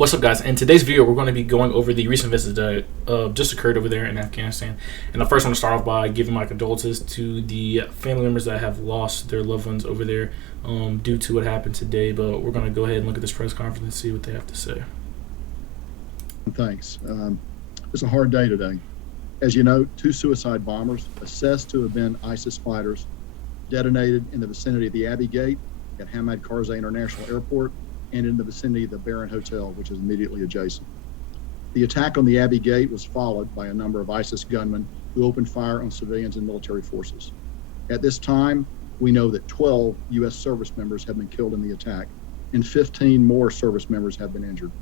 What's up, guys? In today's video, we're going to be going over the recent visits that just occurred over there in Afghanistan. And I first want to start off by giving my condolences to the family members that have lost their loved ones over there due to what happened today. But we're going to go ahead and look at this press conference and see what they have to say. Thanks. It's a hard day today. As you know, 2 suicide bombers assessed to have been ISIS fighters detonated in the vicinity of the Abbey Gate at Hamad Karzai International Airport and in the vicinity of the Baron Hotel, which is immediately adjacent. The attack on the Abbey Gate was followed by a number of ISIS gunmen who opened fire on civilians and military forces. At this time, we know that 12 U.S. service members have been killed in the attack, and 15 more service members have been injured.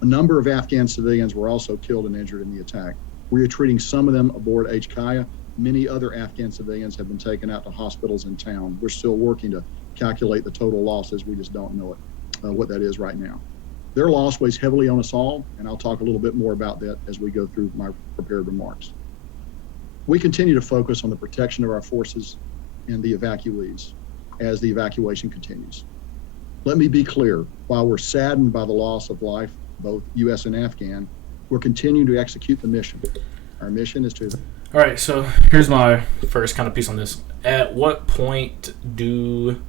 A number of Afghan civilians were also killed and injured in the attack. We are treating some of them aboard HKIA. Many other Afghan civilians have been taken out to hospitals in town. We're still working to calculate the total losses. We just don't know what that is right now. Their loss weighs heavily on us all, and I'll talk a little bit more about that as we go through my prepared remarks. We continue to focus on the protection of our forces and the evacuees as the evacuation continues. Let me be clear, while we're saddened by the loss of life, both U.S. and Afghan, we're continuing to execute the mission. Our mission is to... All right, so here's my first kind of piece on this. At what point do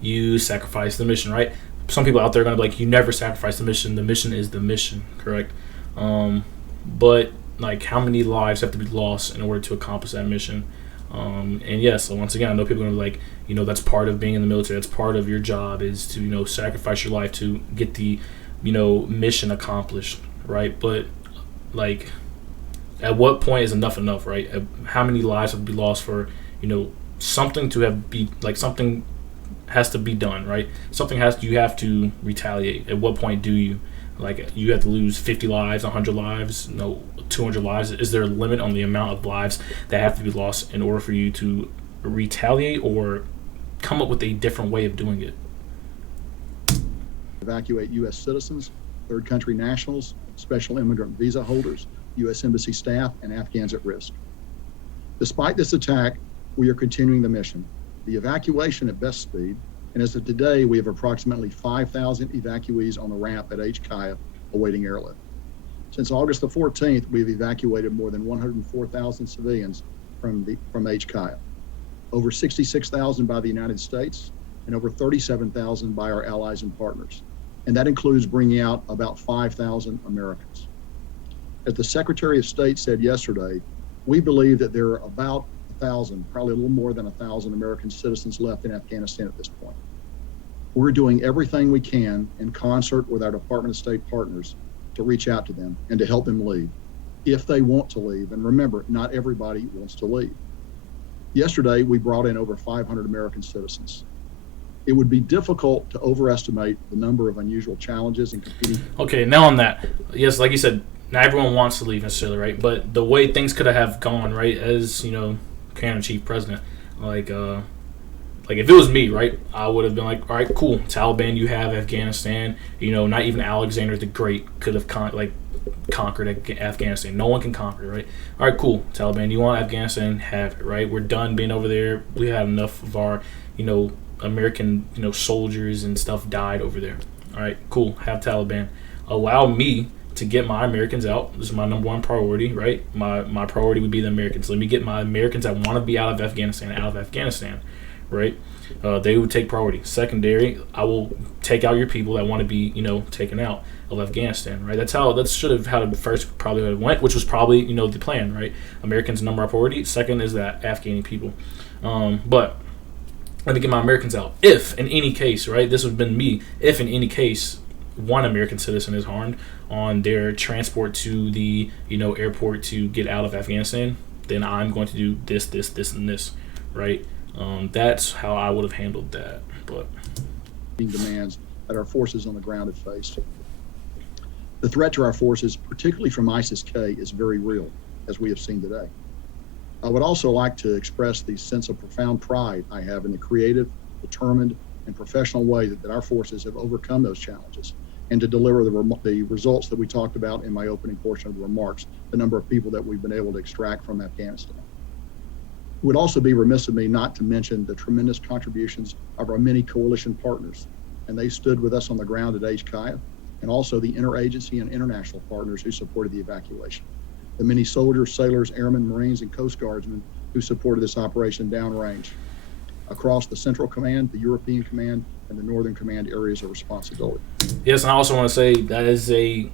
you sacrifice the mission, right? Some people out there are going to be like, you never sacrifice the mission. The mission is the mission, correct? But, like, how many lives have to be lost in order to accomplish that mission? And yes, so once again, I know people are going to be like, you know, that's part of being in the military. That's part of your job is to, you know, sacrifice your life to get the, you know, mission accomplished, right? But, like, at what point is enough, right? How many lives have to be lost for, you know, something to have be, like, something has to be done, right? You have to retaliate. At what point do you, like, you have to lose 50 lives, 100 lives, no, 200 lives? Is there a limit on the amount of lives that have to be lost in order for you to retaliate or come up with a different way of doing it? Evacuate U.S. citizens, third country nationals, special immigrant visa holders, U.S. Embassy staff, and Afghans at risk. Despite this attack, we are continuing the mission. The evacuation at best speed, and as of today, we have approximately 5,000 evacuees on the ramp at HKIA awaiting airlift. Since August the 14th, we've evacuated more than 104,000 civilians from HKIA, over 66,000 by the United States, and over 37,000 by our allies and partners. And that includes bringing out about 5,000 Americans. As the Secretary of State said yesterday, we believe that there are about 1,000, probably a little more than 1,000 American citizens left in Afghanistan at this point. We're doing everything we can in concert with our Department of State partners to reach out to them and to help them leave, if they want to leave. And remember, not everybody wants to leave. Yesterday, we brought in over 500 American citizens. It would be difficult to overestimate the number of unusual challenges and competing. Okay, now on that, yes, like you said, not everyone wants to leave necessarily, right? But the way things could have gone, right, as, you know, Commander in Chief President, like if it was me, right, I would have been like, all right, cool, Taliban, you have Afghanistan. You know, not even Alexander the Great could have conquered Afghanistan. No one can conquer it, right? All right, cool, Taliban, you want Afghanistan? Have it, right? We're done being over there. We had enough of our, you know, American, you know, soldiers and stuff died over there. All right, cool, have Taliban. Allow me to get my Americans out. This is my number one priority, right? My priority would be the Americans. Let me get my Americans that want to be out of Afghanistan, right? They would take priority. Secondary, I will take out your people that want to be, you know, taken out of Afghanistan, right? That should have how it first probably would have went, which was probably, you know, the plan, right? Americans number one priority. Second is that Afghani people. But let me get my Americans out. If in any case, right, this would have been me, if in any case one American citizen is harmed on their transport to the, you know, airport to get out of Afghanistan, then I'm going to do this, and this, right? That's how I would have handled that. But demands that our forces on the ground have faced. The threat to our forces, particularly from ISIS-K, is very real, as we have seen today. I would also like to express the sense of profound pride I have in the creative, determined, and professional way that our forces have overcome those challenges and to deliver the results that we talked about in my opening portion of the remarks, the number of people that we've been able to extract from Afghanistan. It would also be remiss of me not to mention the tremendous contributions of our many coalition partners, and they stood with us on the ground at HKIA and also the interagency and international partners who supported the evacuation. The many soldiers, sailors, airmen, Marines, and Coast Guardsmen who supported this operation downrange across the Central Command, the European Command, and the Northern Command areas of responsibility. Yes, and I also want to say that is a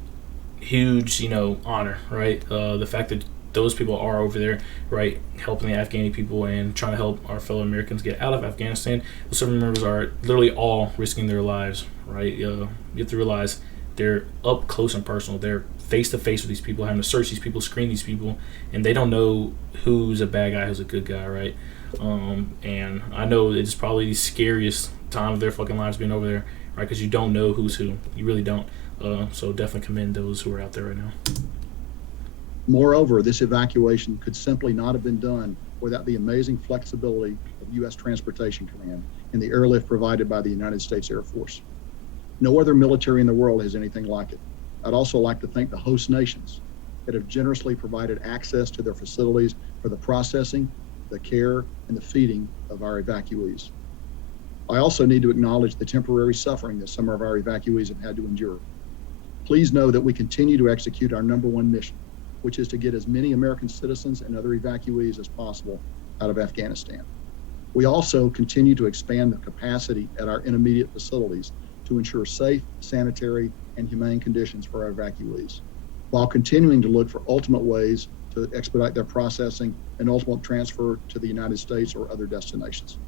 huge, honor, right? The fact that those people are over there, right, helping the Afghani people and trying to help our fellow Americans get out of Afghanistan. The service members are literally all risking their lives, right? You have to realize they're up close and personal. They're face to face with these people, having to search these people, screen these people, and they don't know who's a bad guy, who's a good guy, right? And I know it's probably the scariest time of their fucking lives being over there, right? Because you don't know who's who. You really don't. So definitely commend those who are out there right now. Moreover, this evacuation could simply not have been done without the amazing flexibility of U.S. Transportation Command and the airlift provided by the United States Air Force. No other military in the world has anything like it. I'd also like to thank the host nations that have generously provided access to their facilities for the processing, the care, and the feeding of our evacuees. I also need to acknowledge the temporary suffering that some of our evacuees have had to endure. Please know that we continue to execute our number one mission, which is to get as many American citizens and other evacuees as possible out of Afghanistan. We also continue to expand the capacity at our intermediate facilities to ensure safe, sanitary, and humane conditions for our evacuees, while continuing to look for ultimate ways to expedite their processing and ultimate transfer to the United States or other destinations.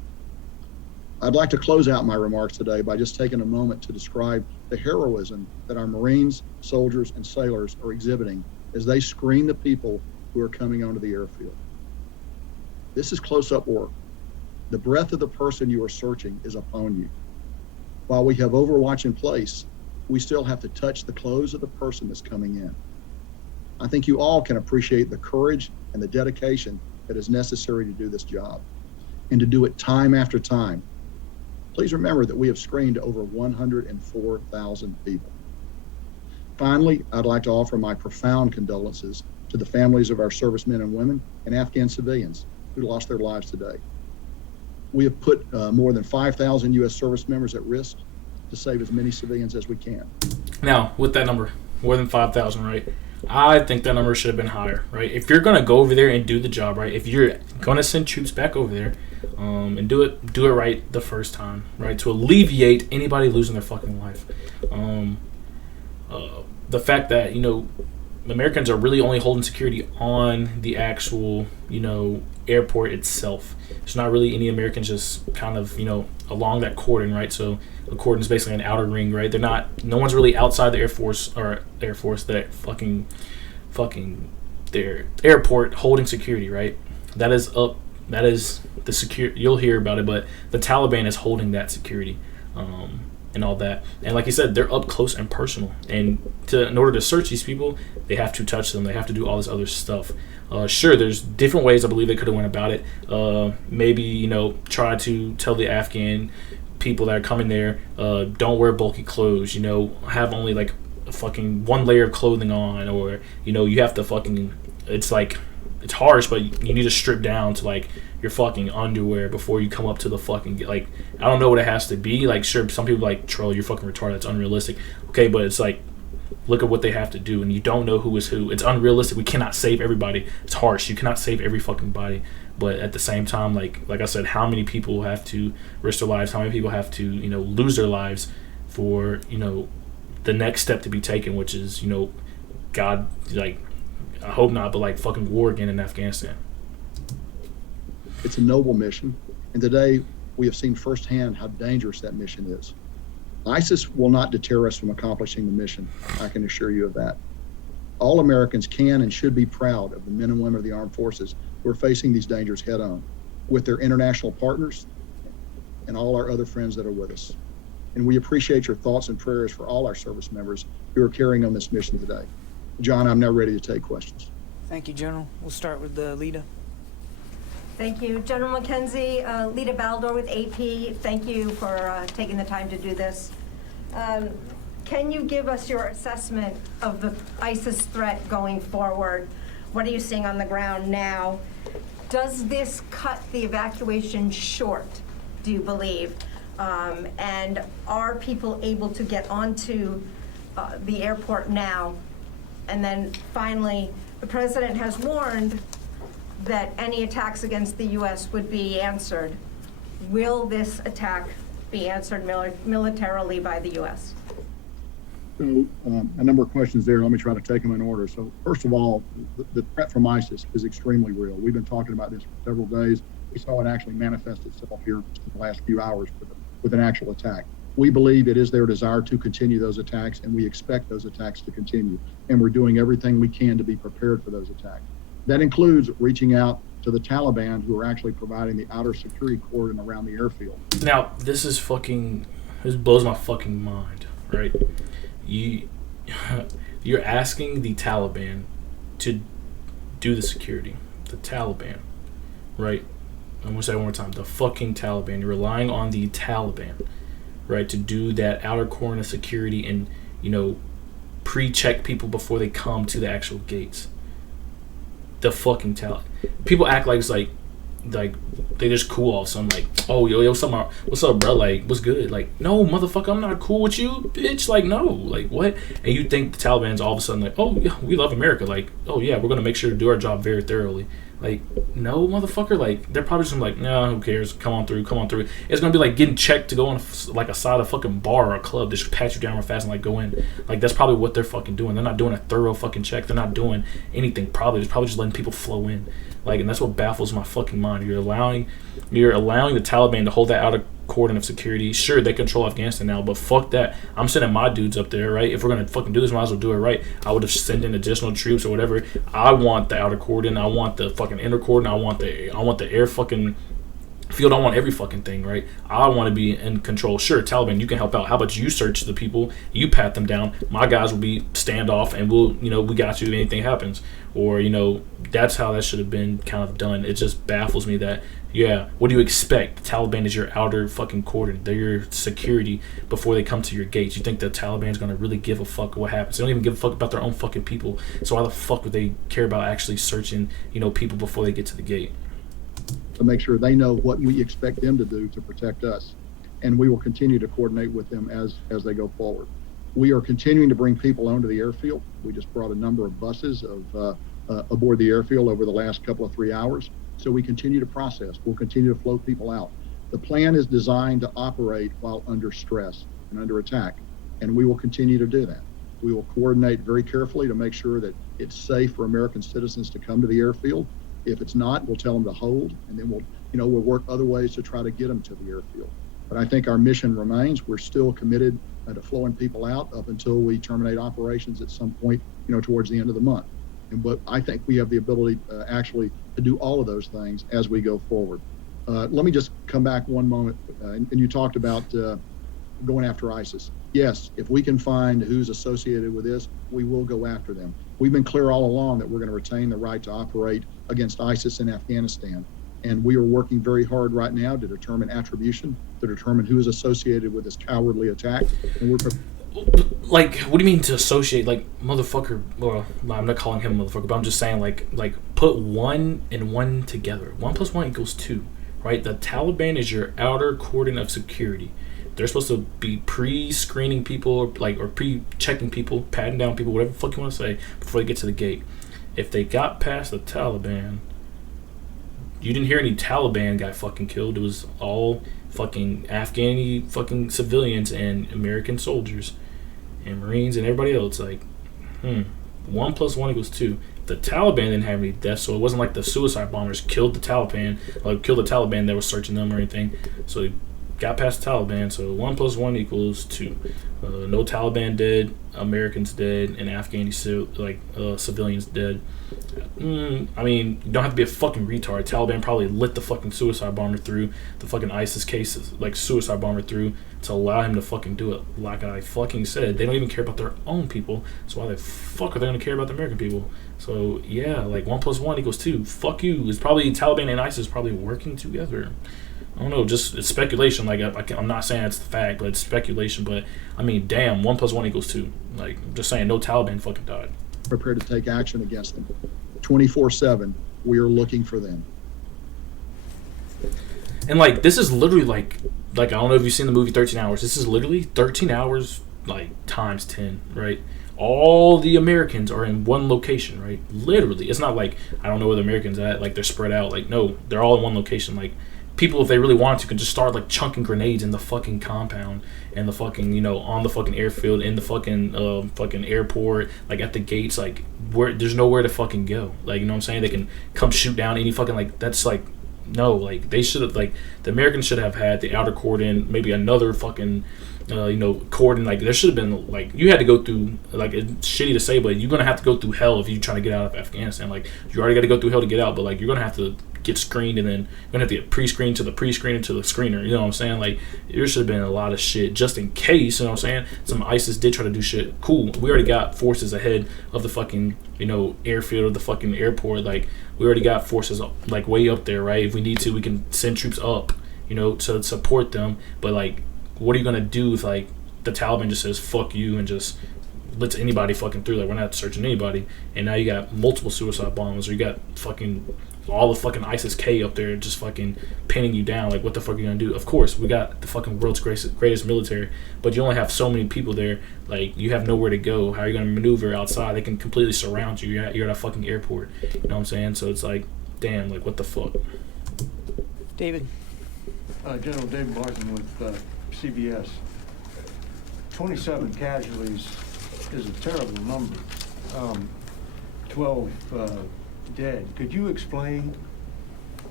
I'd like to close out my remarks today by just taking a moment to describe the heroism that our Marines, soldiers, and sailors are exhibiting as they screen the people who are coming onto the airfield. This is close-up work. The breath of the person you are searching is upon you. While we have Overwatch in place, we still have to touch the clothes of the person that's coming in. I think you all can appreciate the courage and the dedication that is necessary to do this job, and to do it time after time. Please remember that we have screened over 104,000 people. Finally, I'd like to offer my profound condolences to the families of our servicemen and women and Afghan civilians who lost their lives today. We have put more than 5,000 U.S. service members at risk to save as many civilians as we can. Now, with that number, more than 5,000, right? I think that number should have been higher, right? If you're going to go over there and do the job, right? If you're going to send troops back over there and do it right the first time, right? To alleviate anybody losing their fucking life. The fact that, Americans are really only holding security on the actual, airport itself. There's not really any Americans just kind of, along that cordon, right? So the cordon is basically an outer ring, right? No one's really outside the that fucking their airport holding security, right? That is the security. You'll hear about it, but the Taliban is holding that security. And all that, and like you said, they're up close and personal. And in order to search these people, they have to touch them. They have to do all this other stuff. Sure, there's different ways I believe they could have went about it. Maybe try to tell the Afghan people that are coming there, don't wear bulky clothes. Have only like a fucking one layer of clothing on, or you have to fucking. It's harsh, but you need to strip down to like your fucking underwear before you come up to the fucking, like, I don't know what it has to be. Like, sure, some people like, Troll, you're fucking retarded, that's unrealistic. Okay, but it's like, look at what they have to do, and you don't know who is who. It's unrealistic. We cannot save everybody. It's harsh. You cannot save every fucking body. But at the same time, like I said, how many people have to risk their lives? How many people have to, lose their lives for, the next step to be taken, which is, God, like, I hope not, but like fucking war again in Afghanistan. It's a noble mission, and today we have seen firsthand how dangerous that mission is. ISIS will not deter us from accomplishing the mission, I can assure you of that. All Americans can and should be proud of the men and women of the armed forces who are facing these dangers head on, with their international partners and all our other friends that are with us. And we appreciate your thoughts and prayers for all our service members who are carrying on this mission today. John, I'm now ready to take questions. Thank you, General. We'll start with Lita. Thank you. General McKenzie, Lita Baldor with AP, thank you for taking the time to do this. Can you give us your assessment of the ISIS threat going forward? What are you seeing on the ground now? Does this cut the evacuation short, do you believe? And are people able to get onto the airport now? And then finally, the president has warned that any attacks against the U.S. would be answered. Will this attack be answered militarily by the U.S.? So a number of questions there. Let me try to take them in order. So first of all, the threat from ISIS is extremely real. We've been talking about this for several days. We saw it actually manifest itself here in the last few hours with an actual attack. We believe it is their desire to continue those attacks, and we expect those attacks to continue. And we're doing everything we can to be prepared for those attacks. That includes reaching out to the Taliban, who are actually providing the outer security cordon around the airfield. Now, this blows my fucking mind, right? You're asking the Taliban to do the security. The Taliban, right? I'm going to say it one more time. The fucking Taliban. You're relying on the Taliban, right, to do that outer cordon of security and, pre-check people before they come to the actual gates. The fucking Taliban. People act like it's like they just cool off. So I'm like, oh, yo, what's up, bro? Like, what's good? Like, no, motherfucker, I'm not cool with you, bitch. Like, no, like, what? And you think the Taliban's all of a sudden like, oh, yeah, we love America. Like, oh, yeah, we're going to make sure to do our job very thoroughly. Like, no, motherfucker. Like, they're probably just like, nah, who cares? Come on through. It's going to be like getting checked to go on, like, a side of a fucking bar or a club. They just pat you down real fast and, like, go in. Like, that's probably what they're fucking doing. They're not doing a thorough fucking check. They're not doing anything, probably. They're probably just letting people flow in. Like, and that's what baffles my fucking mind. You're allowing the Taliban to hold that outer cordon of security. Sure, they control Afghanistan now, but fuck that. I'm sending my dudes up there, right? If we're gonna fucking do this, might as well do it right. I would have sent in additional troops or whatever. I want the outer cordon. I want the fucking inner cordon. I want the air fucking field. I want every fucking thing, right? I want to be in control. Sure, Taliban, you can help out. How about you search the people? You pat them down. My guys will be standoff, and we got you if anything happens. Or, that's how that should have been kind of done. It just baffles me that, yeah, what do you expect? The Taliban is your outer fucking cordon. They're your security before they come to your gates. You think the Taliban's going to really give a fuck what happens? They don't even give a fuck about their own fucking people. So why the fuck would they care about actually searching, people before they get to the gate? To make sure they know what we expect them to do to protect us. And we will continue to coordinate with them as they go forward. We are continuing to bring people onto the airfield. We just brought a number of buses aboard the airfield over the last couple of 3 hours. So we continue to process. We'll continue to float people out. The plan is designed to operate while under stress and under attack, and we will continue to do that. We will coordinate very carefully to make sure that it's safe for American citizens to come to the airfield. If it's not, we'll tell them to hold, and then we'll work other ways to try to get them to the airfield. But I think our mission remains. We're still committed to flowing people out up until we terminate operations at some point, towards the end of the month. But I think we have the ability actually to do all of those things as we go forward. Let me just come back one moment, and you talked about going after ISIS. Yes, if we can find who's associated with this, we will go after them. We've been clear all along that we're going to retain the right to operate against ISIS in Afghanistan. And we are working very hard right now to determine attribution, to determine who is associated with this cowardly attack. And we're like, what do you mean to associate? Like, motherfucker. Well, I'm not calling him a motherfucker, but I'm just saying, like put 1 and 1 together. 1 + 1 = 2, right? The Taliban is your outer cordon of security. They're supposed to be pre-screening people, or pre-checking people, patting down people, whatever the fuck you want to say, before they get to the gate. If they got past the Taliban, you didn't hear any Taliban got fucking killed. It was all fucking Afghani fucking civilians and American soldiers and Marines and everybody else. Like, 1 + 1 = 2. The Taliban didn't have any deaths, so it wasn't like the suicide bombers killed the Taliban that was searching them or anything. So they got past the Taliban, so 1 + 1 = 2. No Taliban dead, Americans dead, and Afghani civilians dead. I mean, you don't have to be a fucking retard. Taliban probably lit the fucking suicide bomber through the fucking ISIS cases, suicide bomber through, to allow him to fucking do it. Like I fucking said, they don't even care about their own people, so why the fuck are they gonna care about the American people? So yeah, 1 + 1 = 2. Fuck you. It's probably Taliban and ISIS probably working together. I don't know, just it's speculation. I'm not saying it's the fact, but it's speculation. But I mean, damn, 1 + 1 = 2. I'm just saying, no Taliban fucking died. Prepared to take action against them. 24/7, we are looking for them. And this is literally I don't know if you've seen the movie 13 Hours. This is literally 13 hours like times 10, right? All the Americans are in one location, right? Literally, it's not like I don't know where the Americans at. Like they're spread out. Like no, they're all in one location. Like people, if they really wanted to, could just start like chunking grenades in the fucking compound and the fucking on the fucking airfield, in the fucking airport, like at the gates, like where there's nowhere to fucking go. Like you know what I'm saying? They can come shoot down any fucking like that's like no, like they should have like the Americans should have had the outer cordon, maybe another fucking cordon. Like there should have been like you had to go through like it's shitty to say, but you're gonna have to go through hell if you're trying to get out of Afghanistan. Like you already got to go through hell to get out, but like you're gonna have to get screened and then you're gonna have to get pre-screened to the pre-screener to the screener. You know what I'm saying? Like there should have been a lot of shit just in case. You know what I'm saying? Some ISIS did try to do shit. Cool. We already got forces ahead of the fucking airfield of the fucking airport. Like we already got forces like way up there, right? If we need to, we can send troops up, to support them. But like, what are you gonna do if like the Taliban just says fuck you and just lets anybody fucking through? Like we're not searching anybody, and now you got multiple suicide bombers, or you got fucking all the fucking ISIS-K up there just fucking pinning you down. Like what the fuck are you gonna do? Of course, we got the fucking world's greatest military, but you only have so many people there. Like you have nowhere to go. How are you gonna maneuver outside? They can completely surround you. You're at a fucking airport. You know what I'm saying? So it's like, damn, like what the fuck? David. General David Martin with CBS. 27 casualties is a terrible number. 12 dead. Could you explain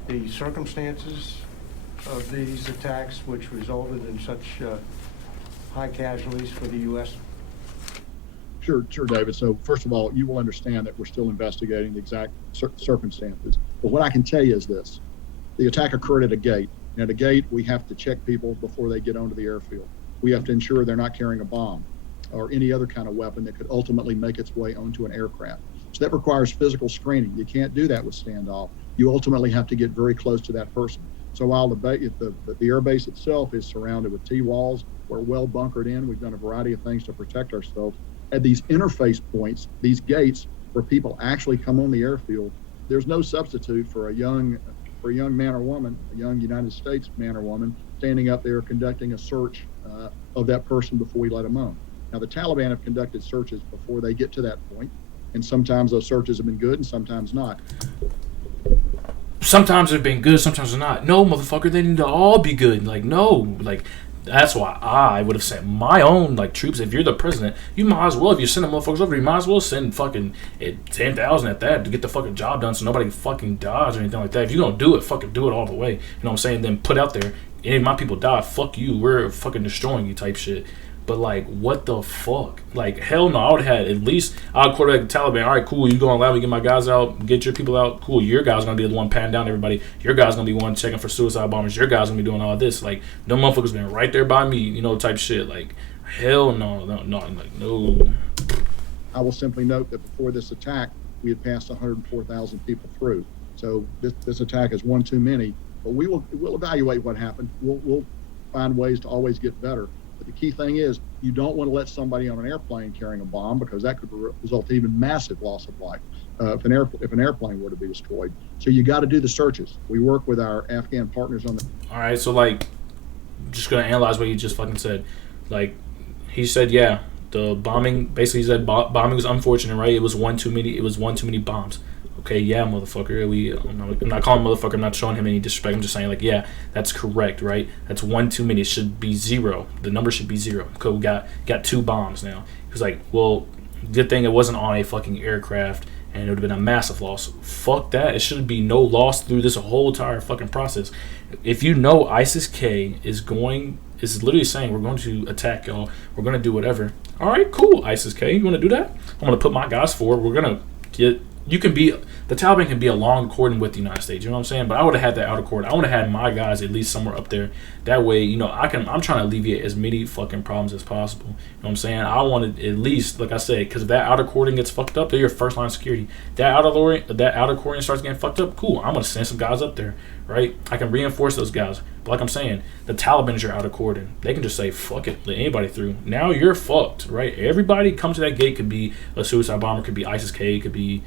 the circumstances of these attacks which resulted in such high casualties for the U.S.? Sure, David. So first of all, you will understand that we're still investigating the exact circumstances. But what I can tell you is this. The attack occurred at a gate. And at a gate, we have to check people before they get onto the airfield. We have to ensure they're not carrying a bomb or any other kind of weapon that could ultimately make its way onto an aircraft. So that requires physical screening. You can't do that with standoff. You ultimately have to get very close to that person. So while the airbase itself is surrounded with T-walls, we're well bunkered in. We've done a variety of things to protect ourselves. At these interface points, these gates where people actually come on the airfield, there's no substitute for a young man or woman, a young United States man or woman, standing up there conducting a search of that person before we let them on. Now, the Taliban have conducted searches before they get to that point, and sometimes those searches have been good and sometimes not. Sometimes they've been good, sometimes they're not. No, motherfucker, they need to all be good. Like, no, like, that's why I would have sent my own, like, troops. If you're the president, you might as well, if you're sending motherfuckers over, you might as well send fucking 10,000 at that to get the fucking job done so nobody fucking dies or anything like that. If you're gonna do it, fucking do it all the way. You know what I'm saying? Then put out there, any of my people die, fuck you, we're fucking destroying you type shit. But, like, what the fuck? Like, hell no, I would have had at least, I would quarterback the Taliban. All right, cool, you go and allow me to get my guys out, get your people out. Cool, your guys going to be the one patting down everybody. Your guys going to be one checking for suicide bombers. Your guys going to be doing all this. Like, no motherfuckers been right there by me, type shit. Like, hell no, like, no. I will simply note that before this attack, we had passed 104,000 people through. So this attack is one too many. But we'll evaluate what happened. We'll find ways to always get better. But the key thing is you don't want to let somebody on an airplane carrying a bomb because that could result in even massive loss of life if an airplane were to be destroyed. So you got to do the searches. We work with our Afghan partners on the. All right, so like, just gonna analyze what he just fucking said. Like, he said, yeah, the bombing. Basically, he said bombing was unfortunate, right? It was one too many. It was one too many bombs. Okay, yeah, motherfucker. I'm not calling him motherfucker. I'm not showing him any disrespect. I'm just saying, like, yeah, that's correct, right? That's one too many. It should be 0. The number should be 0. Okay, we got 2 bombs now. He was like, well, good thing it wasn't on a fucking aircraft, and it would have been a massive loss. Fuck that. It should be no loss through this whole entire fucking process. If you know ISIS-K is literally saying we're going to attack y'all, we're going to do whatever. All right, cool, ISIS-K. You want to do that? I'm going to put my guys forward. We're going to get. The Taliban can be along the cordon with the United States, you know what I'm saying? But I would have had that outer cordon. I would have had my guys at least somewhere up there. That way, I'm trying to alleviate as many fucking problems as possible. You know what I'm saying? I wanted at least, like I said, because if that outer cordon gets fucked up, they're your first line of security. That outer cordon starts getting fucked up, cool. I'm going to send some guys up there, right? I can reinforce those guys. But like I'm saying, the Taliban is your outer cordon. They can just say, fuck it, let anybody through. Now you're fucked, right? Everybody come to that gate could be a suicide bomber, could be ISIS-K, could be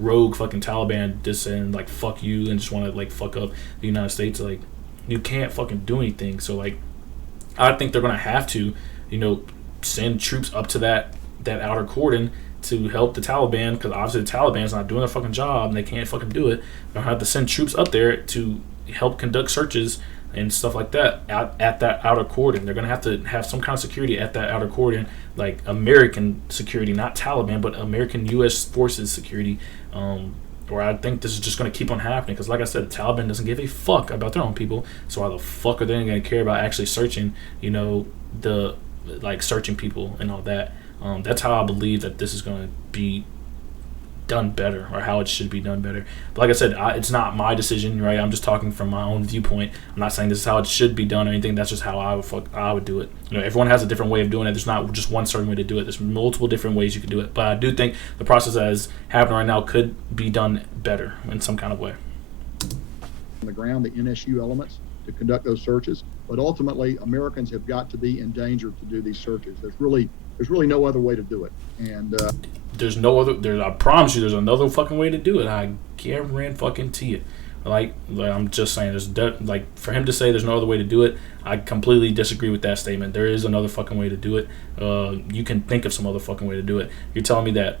rogue fucking Taliban just saying like fuck you and just want to like fuck up the United States. Like, you can't fucking do anything. So like, I think they're gonna have to send troops up to that outer cordon to help the Taliban, because obviously the Taliban's not doing their fucking job and they can't fucking do it. They're gonna have to send troops up there to help conduct searches and stuff like that at that outer cordon. They're gonna have to have some kind of security at that outer cordon, like American security, not Taliban, but American U.S. forces security. Or I think this is just gonna keep on happening, because like I said, the Taliban doesn't give a fuck about their own people. So why the fuck are they gonna care about actually searching? Searching people and all that. That's how I believe that this is going to be done better, or how it should be done better. But like I said, it's not my decision, right? I'm just talking from my own viewpoint. I'm not saying this is how it should be done or anything. That's just how I would do it. Everyone has a different way of doing it. There's not just one certain way to do it. There's multiple different ways you can do it. But I do think the process that is happening right now could be done better in some kind of way. On the ground, the NSU elements to conduct those searches, but ultimately Americans have got to be in danger to do these searches. There's really no other way to do it. And there's no other. I promise you, there's another fucking way to do it. I guarantee you. Like I'm just saying, for him to say there's no other way to do it, I completely disagree with that statement. There is another fucking way to do it. You can think of some other fucking way to do it. You're telling me that,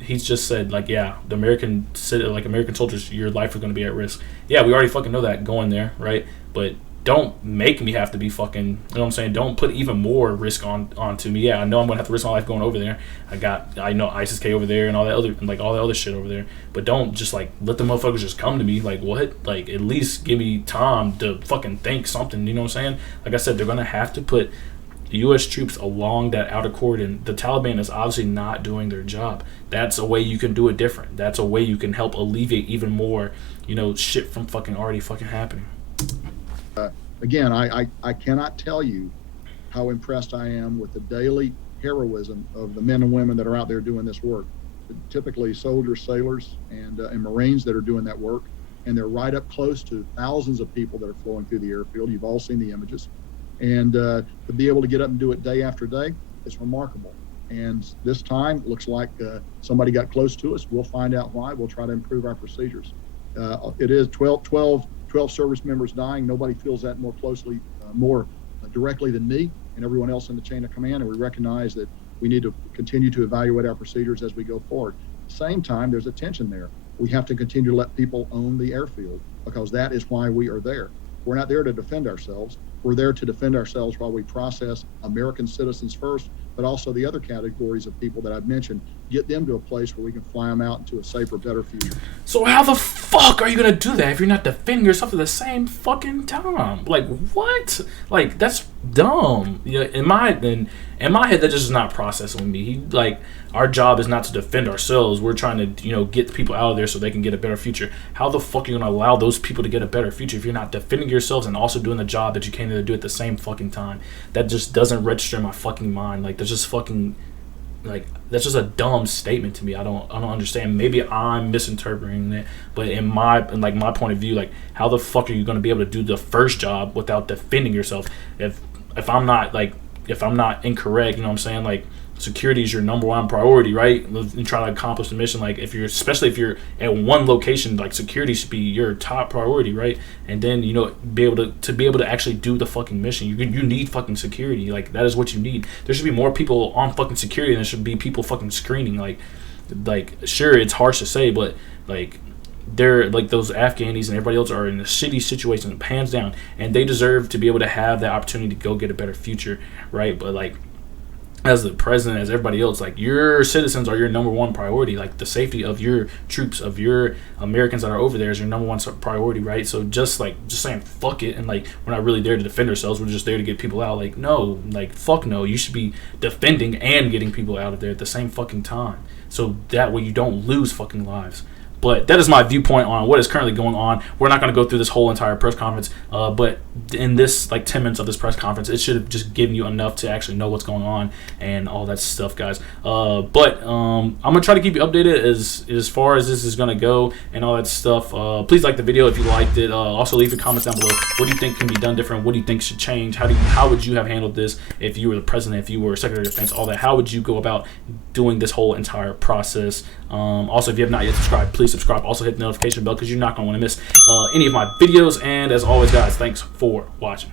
he's just said, the American soldiers, your life is going to be at risk. Yeah, we already fucking know that going there, right? But don't make me have to be fucking, you know what I'm saying? Don't put even more risk onto me. Yeah, I know I'm gonna have to risk my life going over there. I know ISIS-K over there and all that other, all the other shit over there. But don't just let the motherfuckers just come to me. What? At least give me time to fucking think something. You know what I'm saying? Like I said, they're gonna have to put U.S. troops along that outer cordon. The Taliban is obviously not doing their job. That's a way you can do it different. That's a way you can help alleviate even more, shit from fucking already fucking happening. Again, I cannot tell you how impressed I am with the daily heroism of the men and women that are out there doing this work. Typically soldiers, sailors, and Marines that are doing that work. And they're right up close to thousands of people that are flowing through the airfield. You've all seen the images. And to be able to get up and do it day after day, it's remarkable. And this time, it looks like somebody got close to us. We'll find out why. We'll try to improve our procedures. It is 12 service members dying. Nobody feels that more directly than me and everyone else in the chain of command. And we recognize that we need to continue to evaluate our procedures as we go forward. At the same time, there's a tension there. We have to continue to let people own the airfield, because that is why we are there. We're not there to defend ourselves. We're there to defend ourselves while we process American citizens first, but also the other categories of people that I've mentioned, get them to a place where we can fly them out into a safer, better future. So how the fuck are you going to do that if you're not defending yourself at the same fucking time? What? That's dumb. In my head, that just is not processing with me. Our job is not to defend ourselves. We're trying to, get people out of there so they can get a better future. How the fuck are you going to allow those people to get a better future if you're not defending yourselves and also doing the job that you came there to do at the same fucking time? That just doesn't register in my fucking mind. That's just fucking, that's just a dumb statement to me. I don't understand. Maybe I'm misinterpreting it, but in my point of view, how the fuck are you going to be able to do the first job without defending yourself? If I'm not incorrect, you know what I'm saying? Security is your number one priority, right? And try to accomplish the mission. Especially if you're at one location, security should be your top priority, right? And then be able to actually do the fucking mission. You need fucking security. That is what you need. There should be more people on fucking security than there should be people fucking screening. Sure, it's harsh to say, but they're those Afghanis and everybody else are in a shitty situation, hands down, and they deserve to be able to have the opportunity to go get a better future, right? But as the president, as everybody else, your citizens are your number one priority. The safety of your troops, of your Americans that are over there is your number one priority, right? So just saying fuck it and we're not really there to defend ourselves. We're just there to get people out. No, fuck no. You should be defending and getting people out of there at the same fucking time. So that way you don't lose fucking lives. But that is my viewpoint on what is currently going on. We're not going to go through this whole entire press conference, but in this 10 minutes of this press conference, it should have just given you enough to actually know what's going on and all that stuff, guys. But I'm going to try to keep you updated as far as this is going to go and all that stuff. Please like the video if you liked it. Also leave your comments down below. What do you think can be done different? What do you think should change? How would you have handled this if you were the president, if you were Secretary of Defense, all that? How would you go about doing this whole entire process? Also, if you have not yet subscribed, please subscribe. Also hit the notification bell because you're not going to want to miss any of my videos. And as always, guys, thanks for watching.